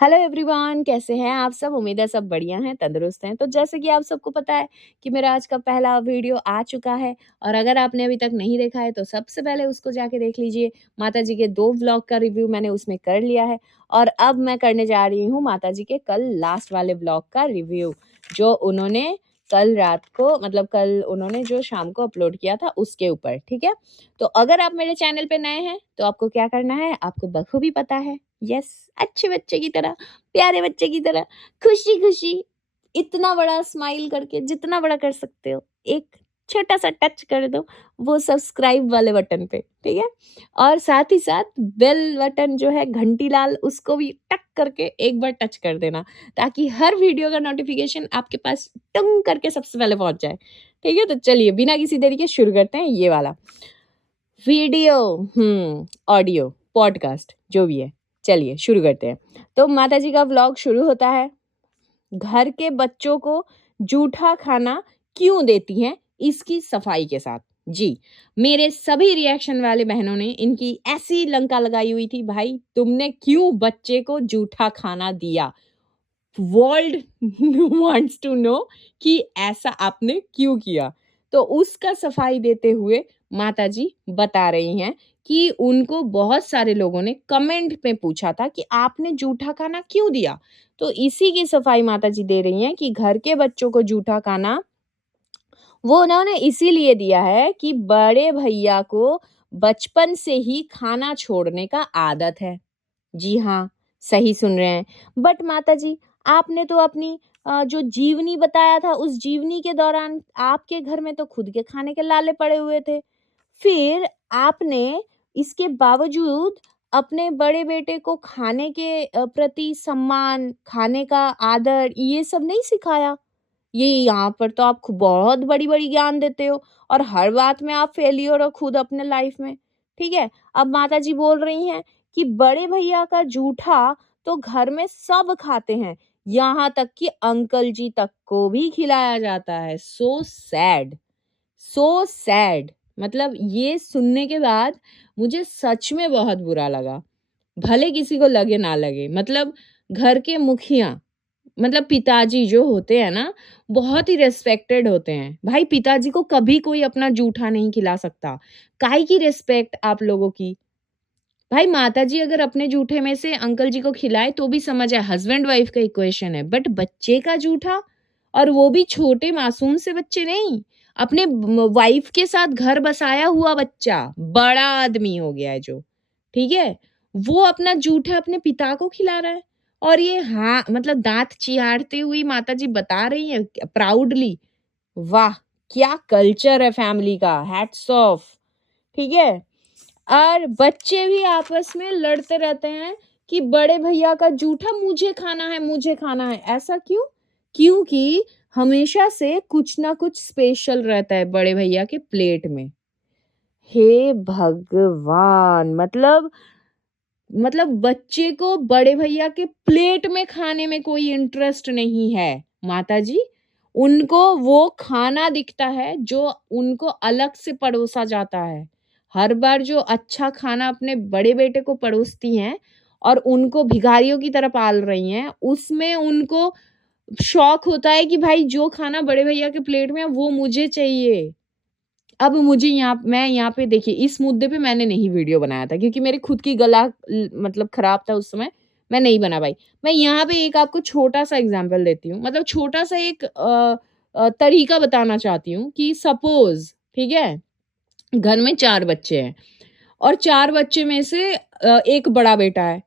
Hello everyone, कैसे हैं आप सब? उम्मीद है सब बढ़िया हैं, तंदुरुस्त हैं। तो जैसे कि आप सबको पता है कि मेरा आज का पहला वीडियो आ चुका है और अगर आपने अभी तक नहीं देखा है तो सबसे पहले उसको जाके देख लीजिए। माता जी के 2 व्लॉग का रिव्यू मैंने उसमें कर लिया है और अब मैं करने जा रही हूँ माता जी के कल लास्ट वाले व्लॉग का रिव्यू, जो उन्होंने कल रात को मतलब कल उन्होंने जो शाम को अपलोड किया था उसके ऊपर, ठीक है? तो अगर आप मेरे चैनल पे नए हैं तो आपको क्या करना है, आपको बखूबी पता है। यस, अच्छे बच्चे की तरह, प्यारे बच्चे की तरह, खुशी-खुशी, इतना बड़ा स्माइल करके जितना बड़ा कर सकते हो, एक छोटा-सा टच कर दो, वो सब्सक्राइब वाले बटन पे, ठीक है? और साथ ही साथ बेल बटन जो है घंटी लाल उसको भी टक करके एक बार टच कर देना, ताकि हर वीडियो का नोटिफ़िकेशन आपके पास टुंग करके सबसे पहले पहुँच जाए, ठीक है? तो चलिए बिना किसी देरी के शुरू करते हैं ये वाला। वीडियो ऑडियो, पॉडकास्ट जो भी है। चलिए शुरू करते हैं। तो माता जी का व्लॉग शुरू होता है, घर के बच्चों को जूठा खाना क्यों देती हैं, इसकी सफाई के साथ। जी, मेरे सभी रिएक्शन वाले बहनों ने इनकी ऐसी लंका लगाई हुई थी, भाई तुमने क्यों बच्चे को जूठा खाना दिया? वर्ल्ड वांट्स टू नो कि ऐसा आपने क्यों किया? तो उसका सफाई देते हुए माताजी बता रही हैं कि उनको बहुत सारे लोगों ने कमेंट में पूछा था कि आपने जूठा खाना क्यों दिया? तो इसी की सफाई माताजी दे रही हैं कि घर के बच्चों को जूठा खाना वो उन्होंने इसीलिए दिया है कि बड़े भैया को बचपन से ही खाना छोड़ने का आदत है। जी हाँ, सही सुन रहे हैं। बट माताजी, आपने तो अपनी जो जीवनी बताया था, उस जीवनी के दौरान आपके घर में तो खुद के खाने के लाले पड़े हुए थे। फिर आपने इसके बावजूद अपने बड़े बेटे को खाने के प्रति सम्मान, खाने का आदर ये सब नहीं सिखाया। ये यहाँ पर तो आप बहुत बड़ी-बड़ी ज्ञान देते हो और हर बात में आप फेल्योर हो खुद अपने लाइफ में, ठीक है? अब माताजी बोल रही हैं कि बड़े भैया का जूठा तो घर में सब खाते हैं, यहाँ तक कि अंकल जी तक को भी खिलाया जाता है। So sad, so sad. मतलब ये सुनने के बाद मुझे सच में बहुत बुरा लगा। भले किसी को लगे ना लगे, मतलब घर के मुखिया मतलब पिताजी जो होते हैं ना, बहुत ही रिस्पेक्टेड होते हैं। भाई पिताजी को कभी कोई अपना जूठा नहीं खिला सकता। काहे की रिस्पेक्ट आप लोगों की? भाई माताजी अगर अपने जूठे में से अंकल जी को खिलाए तो भी समझ है, हस्बैंड वाइफ का इक्वेशन है। बट बच्चे का जूठा और वो भी छोटे मासूम से बच्चे नहीं, अपने वाइफ के साथ घर बसाया हुआ बच्चा, बड़ा आदमी हो गया है जो, ठीक है? वो अपना जूठा अपने पिता को खिला रहा है और ये हाँ, मतलब दाँत चिहाड़ते हुए माताजी बता रही हैं प्राउडली, वाह! क्या कल्चर है फैमिली का, हैट्स ऑफ, ठीक है? और बच्चे भी आपस में लड़ते रहते हैं कि बड़े भैया का जूठा मुझे खाना है। ऐसा क्यों? क्योंकि हमेशा से कुछ ना कुछ स्पेशल रहता है बड़े भैया के प्लेट में। हे भगवान! मतलब बच्चे को बड़े भैया के प्लेट में खाने में कोई इंटरेस्ट नहीं है, माताजी। उनको वो खाना दिखता है जो उनको अलग से परोसा जाता है। हर बार जो अच्छा खाना अपने बड़े बेटे को परोसती हैं और उनको भिखारियों की तरह पाल रही हैं, उसमें उनको शौक होता है कि भाई जो खाना बड़े भैया के प्लेट में है वो मुझे चाहिए। अब मुझे मैं यहाँ पे देखिए इस मुद्दे पे मैंने नहीं वीडियो बनाया था क्योंकि मेरी खुद की गला मतलब खराब था उस समय, मैं नहीं बना पाई। मैं यहाँ पे एक आपको छोटा-सा एग्ज़ाम्पल देती हूँ, मतलब छोटा-सा एक तरीका बताना चाहती हूँ कि सपोज़ ठीक है, घर में 4 बच्चे हैं और 4 बच्चे में से 1 बड़ा बेटा है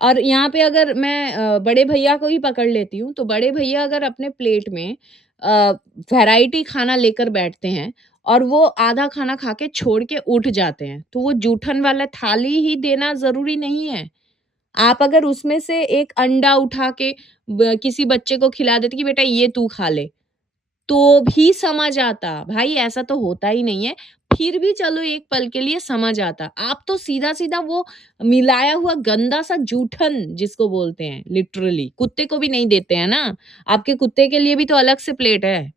और यहाँ पे अगर मैं बड़े भैया को ही पकड़ लेती हूँ, तो बड़े भैया अगर अपने प्लेट में अ, वैराइटी खाना लेकर बैठते हैं और वो आधा खाना खा के छोड़ के उठ जाते हैं, तो वो जूठन वाला थाली ही देना ज़रूरी नहीं है। आप अगर उसमें से एक अंडा उठा के किसी बच्चे को खिला देते कि बेटा ये तू खा ले, तो भी समझ आता। भाई ऐसा तो होता ही नहीं है। फिर भी चलो एक पल के लिए समझ आता। आप तो सीधा-सीधा वो मिलाया हुआ गंदा-सा जूठन जिसको बोलते हैं लिटरली, कुत्ते को भी नहीं देते हैं ना। आपके कुत्ते के लिए भी तो अलग से प्लेट है,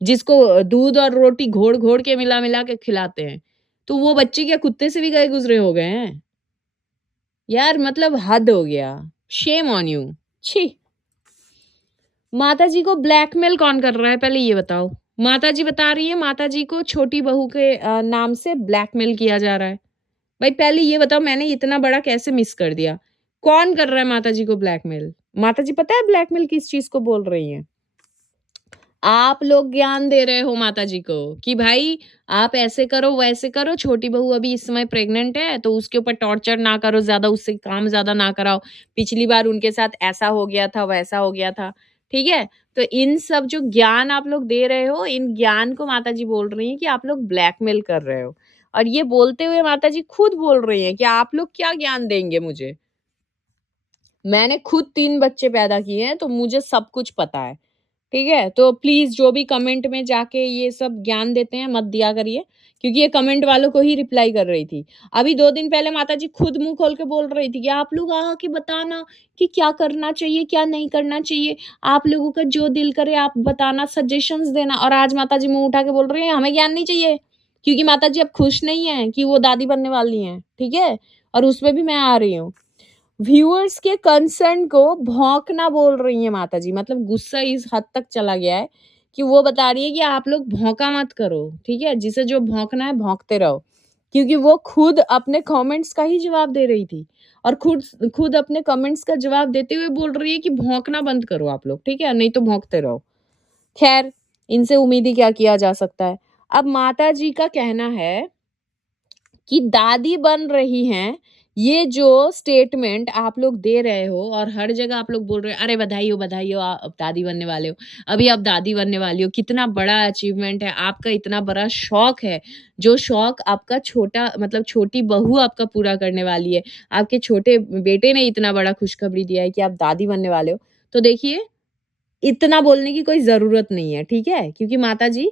जिसको दूध और रोटी घोड़-घोड़ के मिला-मिला के खिलाते हैं। तो वो बच्चे क्या कुत्ते से भी गए गुज़रे हो गए हैं? यार मतलब हद हो गया। Shame on you. छी! माताजी को ब्लैकमेल कौन कर रहा है पहले ये बताओ? माताजी बता रही है माताजी को छोटी बहू के नाम से ब्लैकमेल किया जा रहा है। भाई पहले ये बताओ मैंने इतना बड़ा कैसे मिस कर दिया? कौन कर रहा है माताजी को ब्लैकमेल? माताजी पता है ब्लैकमेल किस चीज़ को बोल रही हैं? आप लोग ज्ञान दे रहे हो माताजी को कि भाई आप ऐसे करो, वैसे करो, छोटी बहू अभी इस समय प्रेग्नेंट है तो उसके ऊपर टॉर्चर ना करो ज़्यादा, उससे काम ज़्यादा ना कराओ। पिछली बार उनके साथ ऐसा हो गया था, वैसा हो गया था, ठीक है? तो इन सब जो ज्ञान आप लोग दे रहे हो, इन ज्ञान को माताजी बोल रही हैं कि आप लोग ब्लैकमेल कर रहे हो। और ये बोलते हुए माताजी खुद बोल रही हैं कि आप लोग क्या ज्ञान देंगे मुझे? मैंने खुद 3 बच्चे पैदा किए हैं, तो मुझे सब कुछ पता है। ठीक है? तो प्लीज़ जो भी कमेंट में जाके ये सब ज्ञान देते हैं मत दिया करिए, क्योंकि ये कमेंट वालों को ही रिप्लाई कर रही थी। अभी 2 दिन पहले माताजी खुद मुँह खोल के बोल रही थी कि आप लोग आके बताना कि क्या करना चाहिए, क्या नहीं करना चाहिए। आप लोगों का जो दिल करे आप बताना, सजेशंस देना और आज माताजी मुँह उठा के बोल रही हैं हमें ज्ञान नहीं चाहिए, क्योंकि माताजी अब खुश नहीं हैं कि वो दादी बनने वाली हैं, ठीक है? और उसमें भी मैं आ रही हूँ। व्यूअर्स के कंसर्न को भौंकना बोल रही हैं माताजी, मतलब गुस्सा इस हद तक चला गया है कि वो बता रही है कि आप लोग भौंका मत करो, ठीक है? जिसे जो भौंकना है भौंकते रहो। क्योंकि वो खुद अपने कमेंट्स का ही जवाब दे रही थी और खुद खुद अपने कमेंट्स का जवाब देते हुए बोल रही है कि भौंकना बंद करो आप लोग, ठीक है? नहीं तो भौंकते रहो। खैर, इनसे उम्मीद ही क्या किया जा सकता है। अब माताजी का कहना है कि दादी बन रही हैं, ये जो स्टेटमेंट आप लोग दे रहे हो और हर जगह आप लोग बोल रहे हो, "अरे बधाई हो, आप दादी बनने वाले हो। अभी आप दादी बनने वाली हो, कितना बड़ा अचीवमेंट है, आपका इतना बड़ा शौक है, जो शौक आपका छोटा मतलब छोटी बहू आपका पूरा करने वाली है। आपके छोटे बेटे ने इतना बड़ा खुशखबरी दिया है कि आप दादी बनने वाले हो।" तो देखिए इतना बोलने की कोई ज़रूरत नहीं है, ठीक है? क्योंकि माताजी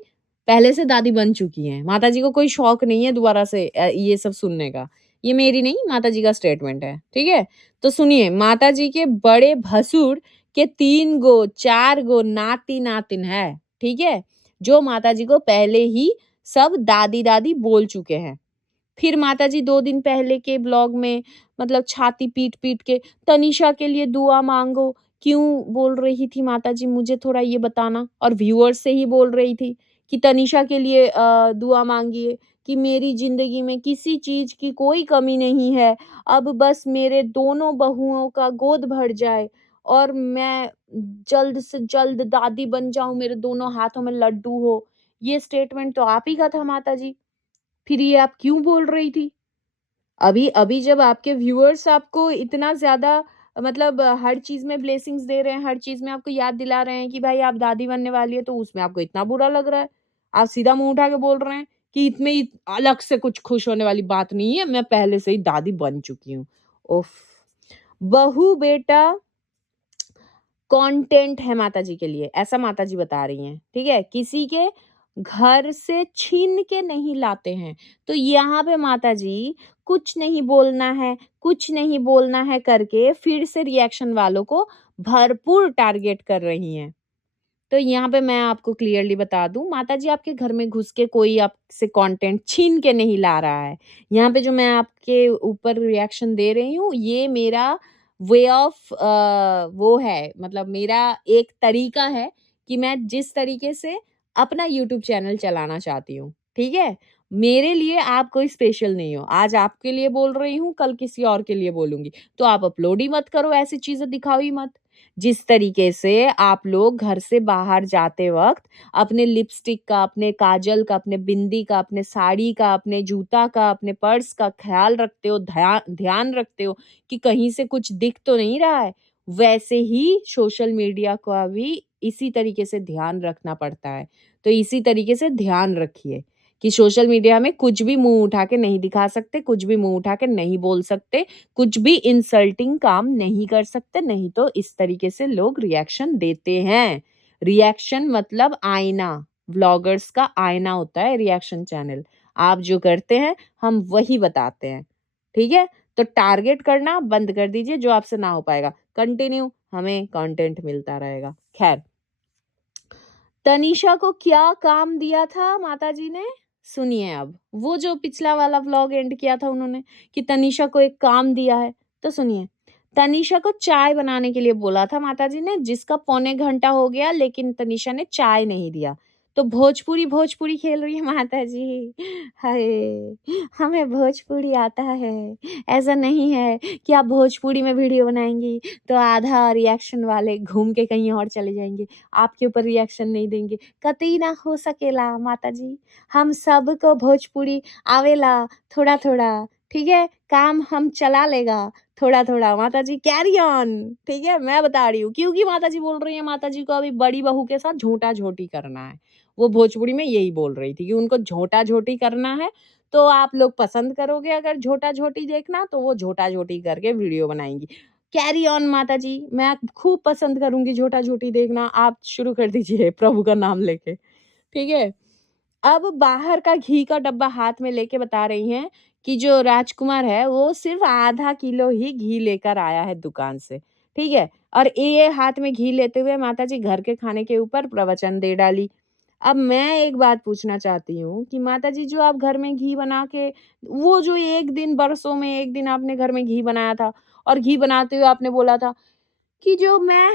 पहले से दादी बन चुकी हैं। माताजी को कोई शौक नहीं है दोबारा से ये सब सुनने का। ये मेरी नहीं, माताजी का स्टेटमेंट है, ठीक है? तो सुनिए, माताजी के बड़े भसुर के 3 गो, 4 गो नाती-नातिन है, ठीक है? जो माताजी को पहले ही सब दादी-दादी बोल चुके हैं। फिर माताजी 2 दिन पहले के ब्लॉग में मतलब छाती पीट-पीट के तनीषा के लिए दुआ माँगो, क्यों बोल रही थी माताजी मुझे थोड़ा ये बताना? और व्यूअर्स से ही बोल रही थी कि तनीषा के लिए दुआ माँगिए कि मेरी ज़िंदगी में किसी चीज़ की कोई कमी नहीं है। अब बस मेरे दोनों बहुओं का गोद भर जाए और मैं जल्द से जल्द दादी बन जाऊँ, मेरे दोनों हाथों में लड्डू हो। ये स्टेटमेंट तो आप ही का था माताजी। फिर ये आप क्यों बोल रही थी? अभी अभी जब आपके व्यूअर्स आपको इतना ज़्यादा मतलब हर चीज़ में ब्लेसिंग्स दे रहे हैं, हर चीज़ में आपको याद दिला रहे हैं कि भाई आप दादी बनने वाली है, तो उसमें आपको इतना बुरा लग रहा है। आप सीधा मुँह उठा के बोल रहे हैं कि इसमें अलग से कुछ खुश होने वाली बात नहीं है, मैं पहले से ही दादी बन चुकी हूँ। उफ़! बहू बेटा कंटेंट है माताजी के लिए, ऐसा माताजी बता रही हैं, ठीक है? किसी के घर से छीन के नहीं लाते हैं। तो यहाँ पे माताजी कुछ नहीं बोलना है, कुछ नहीं बोलना है करके फिर से रिएक्शन वालों को भरपूर टारगेट कर रही हैं। तो यहाँ पे मैं आपको क्लियरली बता दूँ, माताजी आपके घर में घुस के कोई आपसे कंटेंट छीन के नहीं ला रहा है। यहाँ पे जो मैं आपके ऊपर रिएक्शन दे रही हूँ, ये मेरा वे ऑफ वो है मतलब मेरा एक तरीका है कि मैं जिस तरीके से अपना यूट्यूब चैनल चलाना चाहती हूँ, ठीक है? मेरे लिए आप कोई स्पेशल नहीं हो। आज आपके लिए बोल रही हूँ, कल किसी और के लिए बोलूँगी। तो आप अपलोड ही मत करो, ऐसी चीज़ें दिखाओ ही मत। जिस तरीके से आप लोग घर से बाहर जाते वक़्त अपने लिपस्टिक का, अपने काजल का, अपने बिंदी का, अपने साड़ी का, अपने जूता का, अपने पर्स का ख़्याल रखते हो, ध्यान रखते हो कि कहीं से कुछ दिख तो नहीं रहा है, वैसे ही सोशल मीडिया का भी इसी तरीके से ध्यान रखना पड़ता है। तो इसी तरीके से ध्यान रखिए कि सोशल मीडिया में कुछ भी मुँह उठा के नहीं दिखा सकते, कुछ भी मुँह उठा के नहीं बोल सकते, कुछ भी इंसल्टिंग काम नहीं कर सकते, नहीं तो इस तरीके से लोग रिएक्शन देते हैं। रिएक्शन मतलब आईना, व्लॉगर्स का आईना होता है रिएक्शन चैनल। आप जो करते हैं, हम वही बताते हैं, ठीक है? तो टारगेट करना बंद कर दीजिए जो आपसे ना हो पाएगा। कंटिन्यू हमें कंटेंट मिलता रहेगा। खैर तनीषा को क्या काम दिया था माताजी ने? सुनिए अब। वो जो पिछला वाला व्लॉग एंड किया था उन्होंने कि तनीषा को एक काम दिया है, तो सुनिए। तनीषा को चाय बनाने के लिए बोला था माताजी ने, जिसका पौने घंटा हो गया लेकिन तनीषा ने चाय नहीं दिया। तो भोजपुरी खेल रही है माताजी। हाय! हमें भोजपुरी आता है। ऐसा नहीं है कि आप भोजपुरी में वीडियो बनाएँगी तो आधा रिएक्शन वाले घूम के कहीं और चले जाएँगे। आपके ऊपर रिएक्शन नहीं देंगे। कतई ना हो सकेला माताजी। हम सबको भोजपुरी आवेला थोड़ा-थोड़ा, ठीक है? काम हम चला लेगा। थोड़ा-थोड़ा माताजी कैरी ऑन, ठीक है? मैं बता रही हूँ क्योंकि माताजी बोल रही हैं माताजी को अभी बड़ी बहू के साथ झूठा-झोटी करना है। वो भोजपुरी में यही बोल रही थी कि उनको झोटा-झोटी करना है, तो आप लोग पसंद करोगे अगर झोटा-झोटी देखना तो वो झोटा-झोटी करके वीडियो बनाएँगी। कैरी ऑन माताजी, मैं खूब पसंद करूँगी झोटा-झोटी देखना, आप शुरू कर दीजिए प्रभु का नाम लेके, ठीक है? अब बाहर का घी का डब्बा हाथ में लेके बता रही हैं कि जो राजकुमार है वो सिर्फ़ आधा किलो ही घी लेकर आया है दुकान से, ठीक है? और ये हाथ में घी लेते हुए माताजी घर के खाने के ऊपर प्रवचन दे डाली। अब मैं एक बात पूछना चाहती हूँ कि माताजी जो आप घर में घी बना के वो जो 1 दिन बरसों में 1 दिन आपने घर में घी बनाया था और घी बनाते हुए आपने बोला था कि जो मैं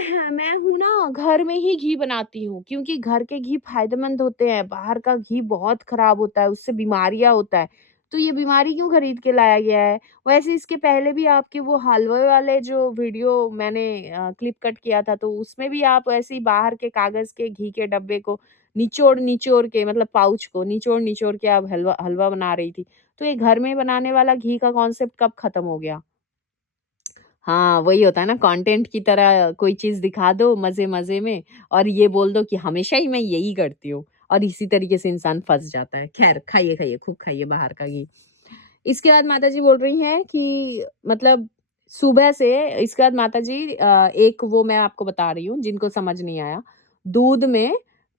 हूँ ना, घर में ही घी बनाती हूँ क्योंकि घर के घी फ़ायदेमंद होते हैं, बाहर का घी बहुत ख़राब होता है, उससे बीमारियाँ होता है। तो ये बीमारी क्यों खरीद के लाया गया है? वैसे इसके पहले भी आपके वो हलवे वाले जो वीडियो मैंने क्लिप कट किया था, तो उसमें भी आप ऐसे ही बाहर के कागज़ के घी के डब्बे को निचोड़-निचोड़ के मतलब पाउच को निचोड़-निचोड़ के आप हलवा हलवा बना रही थी। तो ये घर में बनाने वाला घी का कॉन्सेप्ट कब ख़त्म हो गया? हाँ, वही होता है ना कंटेंट की तरह कोई चीज़ दिखा दो मज़े-मज़े में और ये बोल दो कि हमेशा ही मैं यही करती हूँ और इसी तरीके से इंसान फँस जाता है। ख़ैर खाइए, खाइए, खूब खाइए बाहर का घी। इसके बाद माताजी बोल रही हैं कि मतलब सुबह से इसके बाद माताजी एक वो मैं आपको बता रही हूँ जिनको समझ नहीं आया। दूध में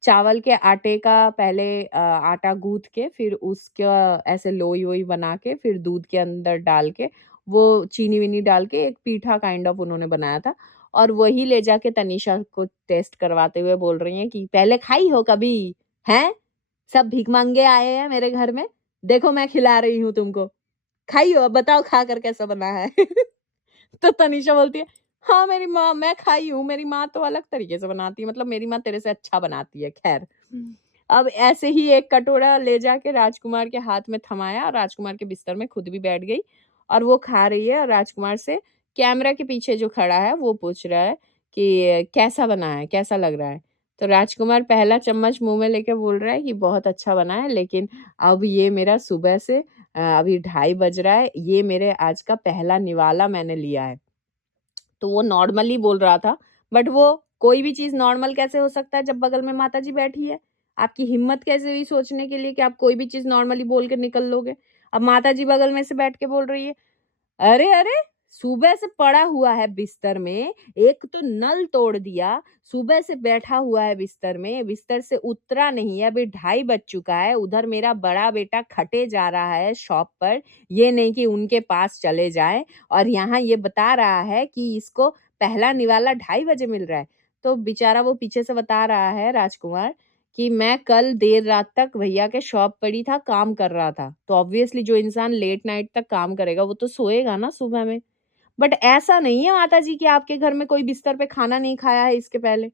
चावल के आटे का पहले आटा गूँथ के फिर उसका ऐसे लोई-वोई बना के फिर दूध के अंदर डाल के वो चीनी-वीनी डाल के एक पीठा काइंड ऑफ उन्होंने बनाया था और वही ले जाके तनीषा को टेस्ट करवाते हुए बोल रही हैं कि पहले खाई हो कभी? हैं? सब भीख माँगे आए हैं मेरे घर में, देखो मैं खिला रही हूँ तुमको। खाई हो, अब बताओ खाकर कैसा बना है? तो तनीषा बोलती है, "हाँ, मेरी माँ मैं खाई हूँ, मेरी माँ तो अलग तरीके से बनाती है, मतलब मेरी माँ तेरे से अच्छा बनाती है।" ख़ैर, अब ऐसे ही एक कटोरा ले जाके राजकुमार के हाथ में थमाया और राजकुमार के बिस्तर में खुद भी बैठ गई और वो खा रही है और राजकुमार से कैमरा के पीछे जो खड़ा है, वो पूछ रहा है कि, "कैसा बना है? कैसा लग रहा है?" तो राजकुमार पहला चम्मच मुँह में लेके बोल रहा है कि, "बहुत अच्छा बना है, लेकिन अब ये मेरा सुबह से अभी 2:30 बज रहा है, ये मेरे आज का पहला निवाला मैंने लिया है।" तो वो नॉर्मली बोल रहा था, बट वो कोई भी चीज़ नॉर्मल कैसे हो सकता है जब बगल में माताजी बैठी है? आपकी हिम्मत कैसे हुई सोचने के लिए कि आप कोई भी चीज़ नॉर्मली बोल के निकल लोगे? अब माताजी बगल में से बैठ के बोल रही है, अरे, अरे! सुबह से पड़ा हुआ है बिस्तर में, एक तो नल तोड़ दिया, सुबह से बैठा हुआ है बिस्तर में, बिस्तर से उतरा नहीं है, अभी 2:30 बज चुका है, उधर मेरा बड़ा बेटा खटे जा रहा है शॉप पर, ये नहीं कि उनके पास चले जाएँ और यहाँ ये बता रहा है कि इसको पहला निवाला 2:30 बजे मिल रहा है। तो बेचारा वो पीछे से बता रहा है राजकुमार कि मैं कल देर रात तक भैया के शॉप पर ही था, काम कर रहा था। तो ऑब्वियसली जो इंसान लेट नाइट तक काम करेगा, वो तो सोएगा ना सुबह में। बट ऐसा नहीं है माताजी कि आपके घर में कोई बिस्तर पे खाना नहीं खाया है इसके पहले।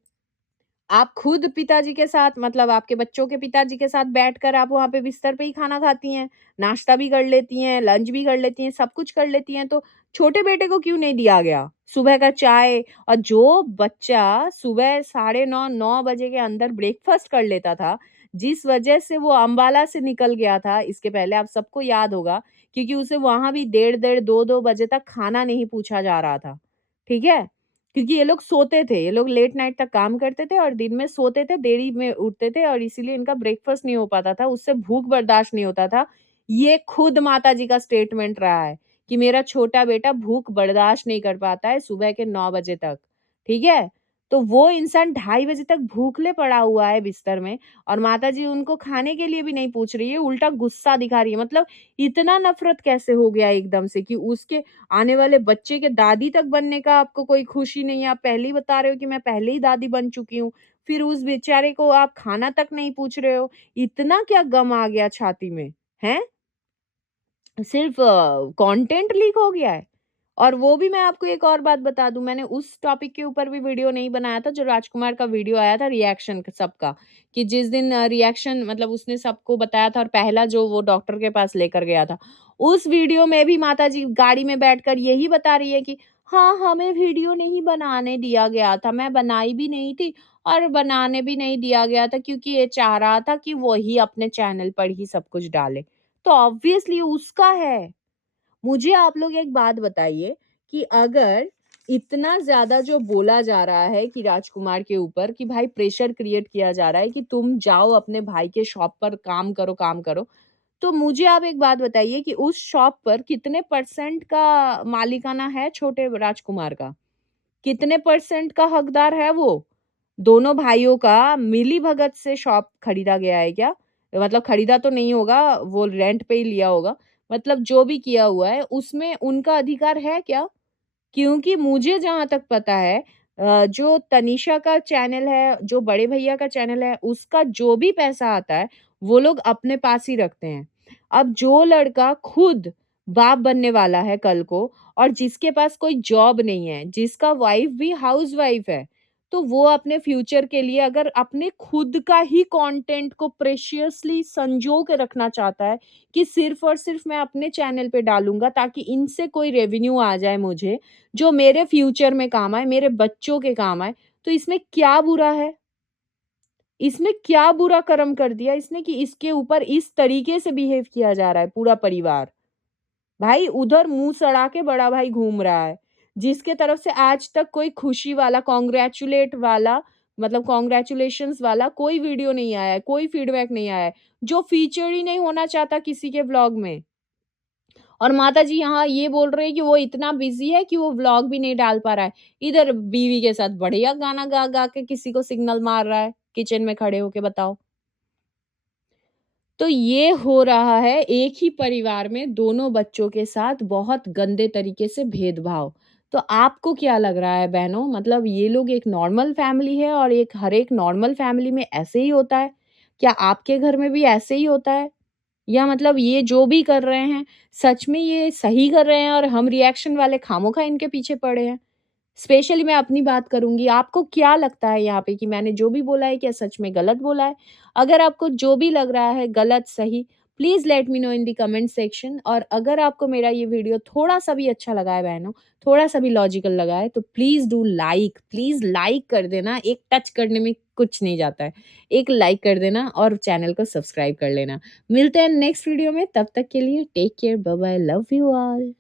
आप खुद पिताजी के साथ मतलब आपके बच्चों के पिताजी के साथ बैठकर आप वहाँ पे बिस्तर पे ही खाना खाती हैं, नाश्ता भी कर लेती हैं, लंच भी कर लेती हैं, सब कुछ कर लेती हैं, तो छोटे बेटे को क्यों नहीं दिया गया? सुबह का चाय और जो बच्चा सुबह साढ़े 9, 9 बजे के अंदर ब्रेकफ़ास्ट कर लेता था, जिस वजह से वो अम्बाला से निकल गया था, इसके पहले आप सबको याद होगा, क्योंकि उसे वहाँ भी डेढ़-डेढ़ 2-2 बजे तक खाना नहीं पूछा जा रहा था, ठीक है? क्योंकि ये लोग सोते थे, ये लोग लेट नाइट तक काम करते थे और दिन में सोते थे, देरी में उठते थे और इसीलिए इनका ब्रेकफ़ास्ट नहीं हो पाता था, उससे भूख बर्दाश्त नहीं होता था। ये खुद माताजी का स्टेटमेंट रहा है कि मेरा छोटा बेटा भूख बर्दाश्त नहीं कर पाता है सुबह के 9 बजे तक, ठीक है? तो वो इंसान 2:30 बजे तक भूखले पड़ा हुआ है बिस्तर में और माताजी उनको खाने के लिए भी नहीं पूछ रही है, उल्टा गुस्सा दिखा रही है। मतलब इतना नफ़रत कैसे हो गया एकदम से कि उसके आने वाले बच्चे के दादी तक बनने का आपको कोई खुशी नहीं है, आप पहले ही बता रहे हो कि मैं पहले ही दादी बन चुकी हूँ, फिर उस बेचारे को आप खाना तक नहीं पूछ रहे हो, इतना क्या गम आ गया छाती में, हैं? सिर्फ़ कंटेंट लीक हो गया है? और वो भी मैं आपको एक और बात बता दूँ, मैंने उस टॉपिक के ऊपर भी वीडियो नहीं बनाया था जो राजकुमार का वीडियो आया था रिएक्शन सबका, कि जिस दिन रिएक्शन मतलब उसने सबको बताया था और पहला जो वो डॉक्टर के पास लेकर गया था। उस वीडियो में भी माताजी गाड़ी में बैठकर यही बता रही है कि हाँ, हमें वीडियो नहीं बनाने दिया गया था, मैं बनाई भी नहीं थी और बनाने भी नहीं दिया गया था क्योंकि ये चाह रहा था कि वही अपने चैनल पर ही सब कुछ डाले। तो ऑब्वियसली उसका है। मुझे आप लोग एक बात बताइए कि अगर इतना ज़्यादा जो बोला जा रहा है कि राजकुमार के ऊपर कि भाई प्रेशर क्रिएट किया जा रहा है कि तुम जाओ अपने भाई के शॉप पर काम करो। तो मुझे आप एक बात बताइए कि उस शॉप पर कितने परसेंट का मालिकाना है छोटे राजकुमार का? कितने परसेंट का हकदार है वो? दोनों भाइयों का मिली-भगत से शॉप खरीदा गया है क्या? मतलब खरीदा तो नहीं होगा, वो रेंट पे ही लिया होगा। मतलब जो भी किया हुआ है, उसमें उनका अधिकार है क्या? क्योंकि मुझे जहाँ तक पता है जो तनीषा का चैनल है, जो बड़े भैया का चैनल है, उसका जो भी पैसा आता है, वो लोग अपने पास ही रखते हैं। अब जो लड़का खुद बाप बनने वाला है कल को और जिसके पास कोई जॉब नहीं है, जिसका वाइफ भी हाउसवाइफ है, तो वो अपने फ्यूचर के लिए अगर अपने खुद का ही कंटेंट को प्रेशियसली संजो के रखना चाहता है कि सिर्फ़ और सिर्फ़ मैं अपने चैनल पे डालूँगा ताकि इनसे कोई रेवेन्यू आ जाए मुझे, जो मेरे फ्यूचर में काम आए, मेरे बच्चों के काम आए, तो इसमें क्या बुरा है? इसमें क्या बुरा कर्म कर दिया इसने कि इसके ऊपर इस तरीके से बिहेव किया जा रहा है पूरा परिवार? भाई उधर मुँह सड़ा के बड़ा भाई घूम रहा है, जिसके तरफ से आज तक कोई खुशी वाला कांग्रेचुलेट वाला मतलब कांग्रेचुलेशंस वाला कोई वीडियो नहीं आया है, कोई फीडबैक नहीं आया है, जो फीचर ही नहीं होना चाहता किसी के व्लॉग में। और माताजी यहाँ ये बोल रहे हैं कि वो इतना बिज़ी है कि वो व्लॉग भी नहीं डाल पा रहा है। इधर बीवी के साथ बढ़िया गाना गा-गा के किसी को सिग्नल मार रहा है, किचन में खड़े होके बताओ। तो ये हो रहा है एक ही परिवार में दोनों बच्चों के साथ बहुत गंदे तरीके से भेदभाव। तो आपको क्या लग रहा है बहनों मतलब ये लोग एक नॉर्मल फैमिली है और एक हर एक नॉर्मल फैमिली में ऐसे ही होता है? क्या आपके घर में भी ऐसे ही होता है? या मतलब ये जो भी कर रहे हैं, सच में ये सही कर रहे हैं और हम रिएक्शन वाले खामोखा इनके पीछे पड़े हैं? स्पेशली मैं अपनी बात करूँगी, आपको क्या लगता है यहाँ पे कि मैंने जो भी बोला है क्या सच में गलत बोला है? अगर आपको जो भी लग रहा है गलत, सही, please let me know in the comment section और अगर आपको मेरा ये वीडियो थोड़ा-सा भी अच्छा लगा है बहनों, थोड़ा-सा भी लॉजिकल लगा है तो प्लीज़ लाइक कर देना, एक टच करने में कुछ नहीं जाता है। एक लाइक कर देना और चैनल को सब्सक्राइब कर लेना। मिलते हैं नेक्स्ट वीडियो में, तब तक के लिए take care, bye bye, love you all.